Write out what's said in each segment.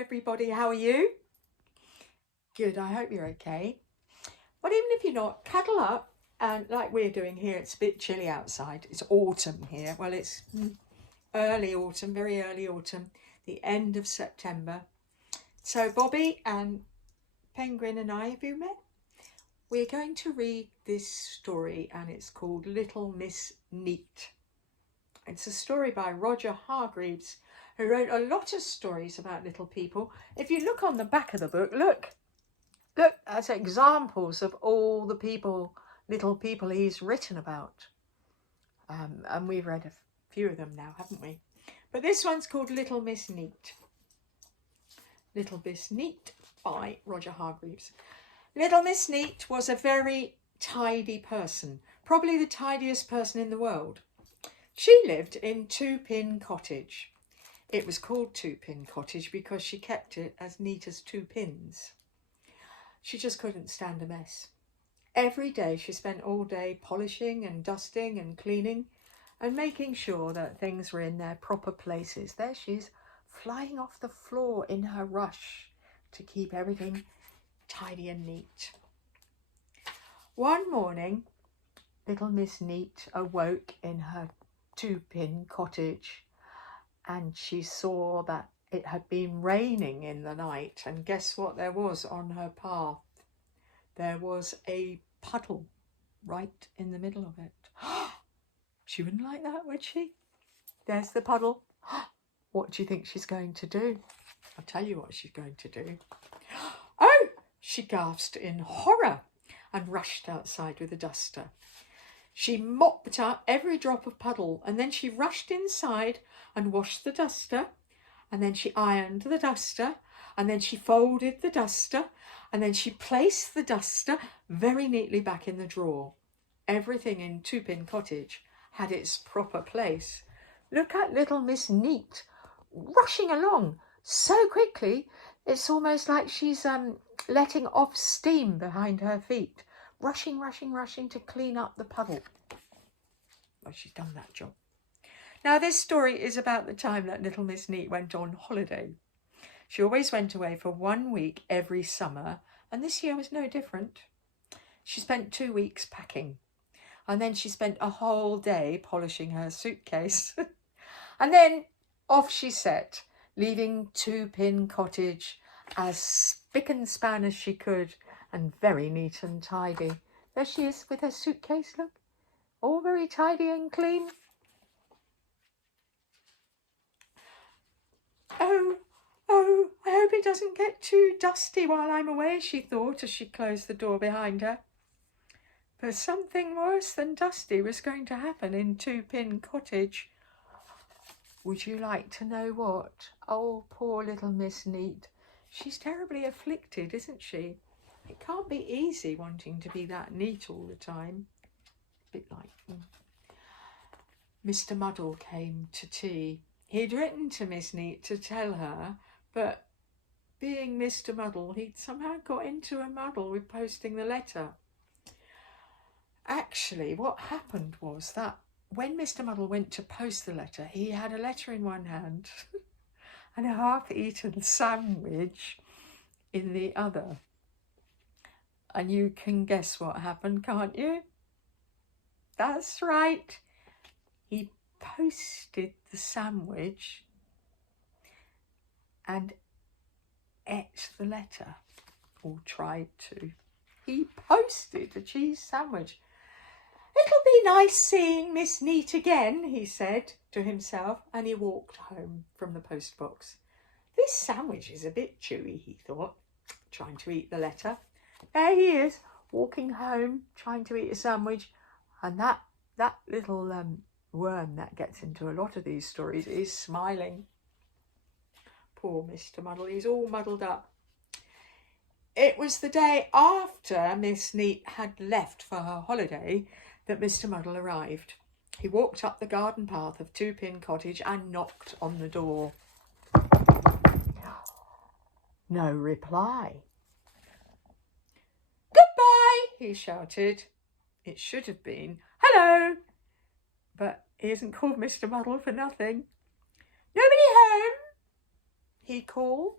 everybody, how are you? Good, I hope you're okay. But even if you're not, cuddle up, and like we're doing here, it's a bit chilly outside. It's autumn here. Well, it's early autumn, very early autumn, the end of September. So Bobby and Penguin and I, have you met? We're going to read this story, and it's called Little Miss Neat. It's a story by Roger Hargreaves, who wrote a lot of stories about little people. If you look on the back of the book, look, that's examples of all the little people he's written about. And we've read a few of them now, haven't we? But this one's called Little Miss Neat. Little Miss Neat by Roger Hargreaves. Little Miss Neat was a very tidy person, probably the tidiest person in the world. She lived in Two Pin Cottage. It was called Two Pin Cottage because she kept it as neat as two pins. She just couldn't stand a mess. Every day she spent all day polishing and dusting and cleaning and making sure that things were in their proper places. There she is, flying off the floor in her rush to keep everything tidy and neat. One morning, little Miss Neat awoke in her two-pin cottage, and she saw that it had been raining in the night, and guess what there was on her path? There was a puddle right in the middle of it. She wouldn't like that, would she? There's the puddle. What do you think she's going to do? I'll tell you what she's going to do. Oh, she gasped in horror and rushed outside with a duster. She mopped up every drop of puddle, and then she rushed inside and washed the duster, and then she ironed the duster, and then she folded the duster, and then she placed the duster very neatly back in the drawer. Everything in Two Pin Cottage had its proper place. Look at little Miss Neat rushing along so quickly, it's almost like she's letting off steam behind her feet. Rushing to clean up the puddle. Well, she's done that job. Now, this story is about the time that little Miss Neat went on holiday. She always went away for 1 week every summer, and this year was no different. She spent 2 weeks packing, and then she spent a whole day polishing her suitcase. And then off she set, leaving Two Pin Cottage as spick and span as she could, and very neat and tidy. There she is with her suitcase, look, all very tidy and clean. Oh, I hope it doesn't get too dusty while I'm away, she thought as she closed the door behind her. But something worse than dusty was going to happen in Two Pin Cottage. Would you like to know what? Oh, poor little Miss Neat. She's terribly afflicted, isn't she? It can't be easy wanting to be that neat all the time. A bit like Mr. Muddle came to tea. He'd written to Miss Neat to tell her, but being Mr. Muddle, he'd somehow got into a muddle with posting the letter. Actually, what happened was that when Mr. Muddle went to post the letter, he had a letter in one hand and a half-eaten sandwich in the other. And you can guess what happened, can't you? That's right. He posted the sandwich and ate the letter, or tried to. He posted a cheese sandwich. It'll be nice seeing Miss Neat again, he said to himself, and he walked home from the post box. This sandwich is a bit chewy, he thought, trying to eat the letter. There he is, walking home, trying to eat a sandwich, and that little worm that gets into a lot of these stories is smiling. Poor Mr. Muddle, he's all muddled up. It was the day after Miss Neat had left for her holiday that Mr. Muddle arrived. He walked up the garden path of Two Pin Cottage and knocked on the door. No reply. Goodbye, he shouted. It should have been, hello, but he isn't called Mr. Muddle for nothing. Nobody home? he called.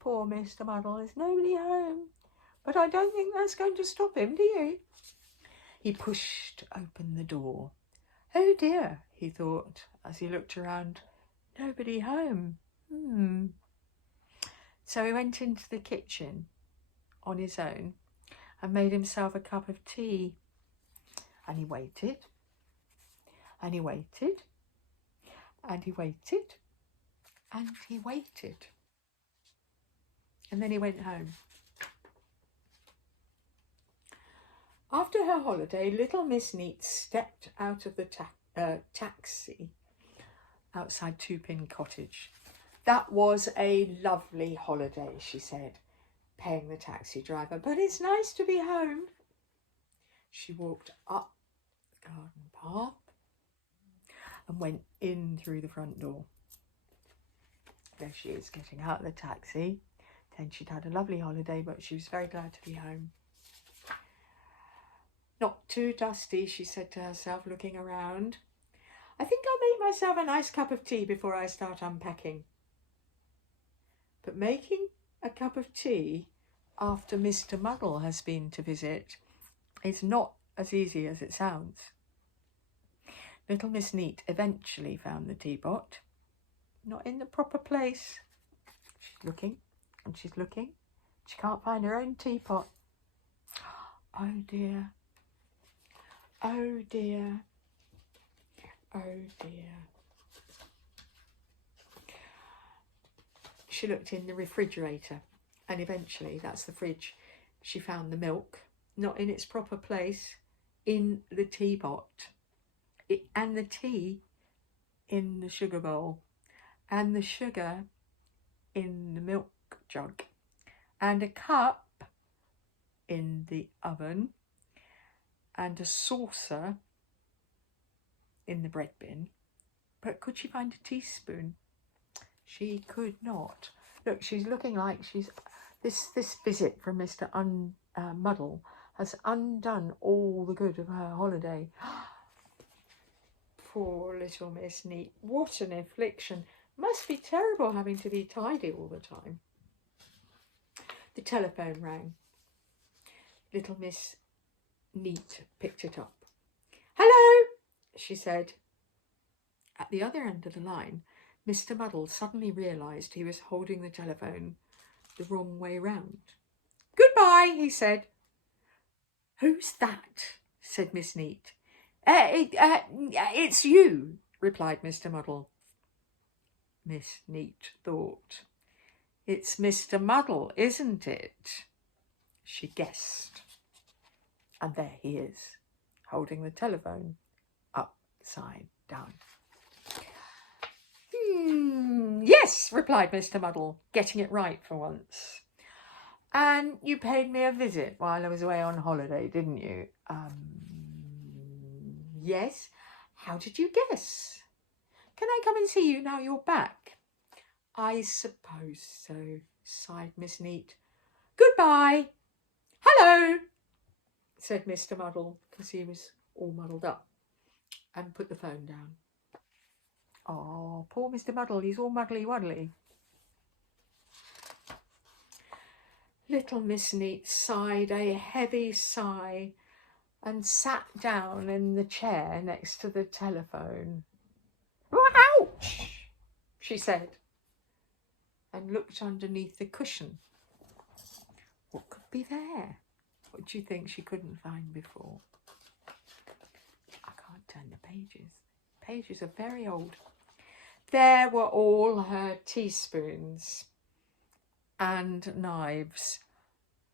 Poor Mr. Muddle, there's nobody home. But I don't think that's going to stop him, do you? He pushed open the door. Oh dear, he thought as he looked around. Nobody home. So he went into the kitchen on his own and made himself a cup of tea. And he waited. And he waited. And he waited. And he waited. And then he went home. After her holiday, little Miss Neat stepped out of the taxi outside Two Pin Cottage. That was a lovely holiday, she said, paying the taxi driver, but it's nice to be home. She walked up the garden path and went in through the front door. There she is, getting out of the taxi. Then she'd had a lovely holiday, but she was very glad to be home. Not too dusty, she said to herself, looking around. I think I'll make myself a nice cup of tea before I start unpacking. But making a cup of tea after Mr. Muddle has been to visit is not as easy as it sounds. Little Miss Neat eventually found the teapot, not in the proper place. She's looking and she's looking. She can't find her own teapot. Oh dear. Oh dear. Oh dear. She looked in the refrigerator and eventually, that's the fridge, she found the milk, not in its proper place, in the teapot, and the tea in the sugar bowl, and the sugar in the milk jug, and a cup in the oven, and a saucer in the bread bin. But could she find a teaspoon? She could not. Look, she's looking like she's... This visit from Mr. Muddle has undone all the good of her holiday. Poor little Miss Neat. What an affliction. Must be terrible having to be tidy all the time. The telephone rang. Little Miss Neat picked it up. Hello, she said. At the other end of the line, Mr. Muddle suddenly realised he was holding the telephone the wrong way round. Goodbye, he said. Who's that? Said Miss Neat. It's you, replied Mr. Muddle. Miss Neat thought. It's Mr. Muddle, isn't it? She guessed. And there he is, holding the telephone upside down. Yes, replied Mr. Muddle, getting it right for once. And you paid me a visit while I was away on holiday, didn't you? Yes. How did you guess? Can I come and see you now you're back? I suppose so, sighed Miss Neat. Goodbye. Hello, said Mr. Muddle, because he was all muddled up, and put the phone down. Oh, poor Mr. Muddle, he's all muddly-wuddly. Little Miss Neat sighed a heavy sigh and sat down in the chair next to the telephone. Ouch, she said, and looked underneath the cushion. What could be there? What do you think she couldn't find before? I can't turn the pages. Pages are very old. There were all her teaspoons and knives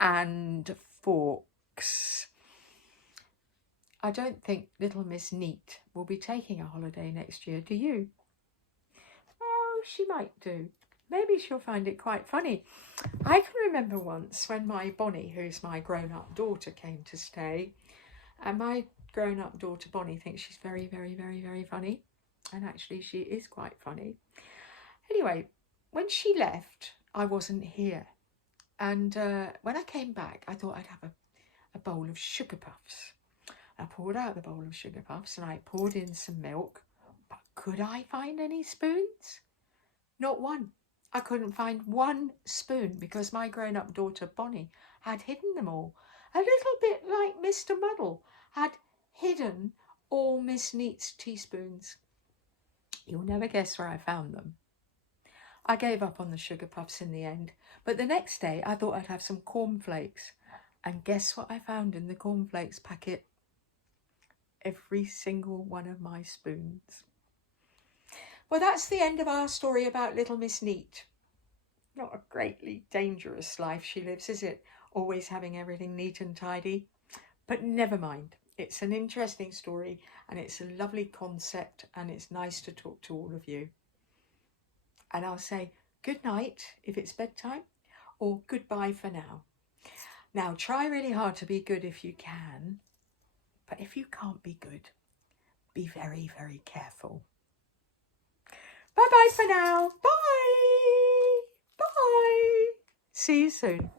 and forks. I don't think little Miss Neat will be taking a holiday next year, do you? Oh, she might do. Maybe she'll find it quite funny. I can remember once when my Bonnie, who's my grown-up daughter, came to stay, and my grown-up daughter Bonnie thinks she's very, very, very, very funny. And actually she is quite funny. Anyway, when she left, I wasn't here. And when I came back, I thought I'd have a bowl of sugar puffs. I poured out the bowl of sugar puffs and I poured in some milk. But could I find any spoons? Not one. I couldn't find one spoon because my grown-up daughter Bonnie had hidden them all. A little bit like Mr. Muddle had hidden all Miss Neat's teaspoons. You'll never guess where I found them. I gave up on the sugar puffs in the end, but the next day I thought I'd have some cornflakes. And guess what I found in the cornflakes packet? Every single one of my spoons. Well, that's the end of our story about little Miss Neat. Not a greatly dangerous life she lives, is it? Always having everything neat and tidy. But never mind. It's an interesting story and it's a lovely concept and it's nice to talk to all of you. And I'll say good night if it's bedtime or goodbye for now. Now, try really hard to be good if you can. But if you can't be good, be very, very careful. Bye-bye for now. Bye. Bye. See you soon.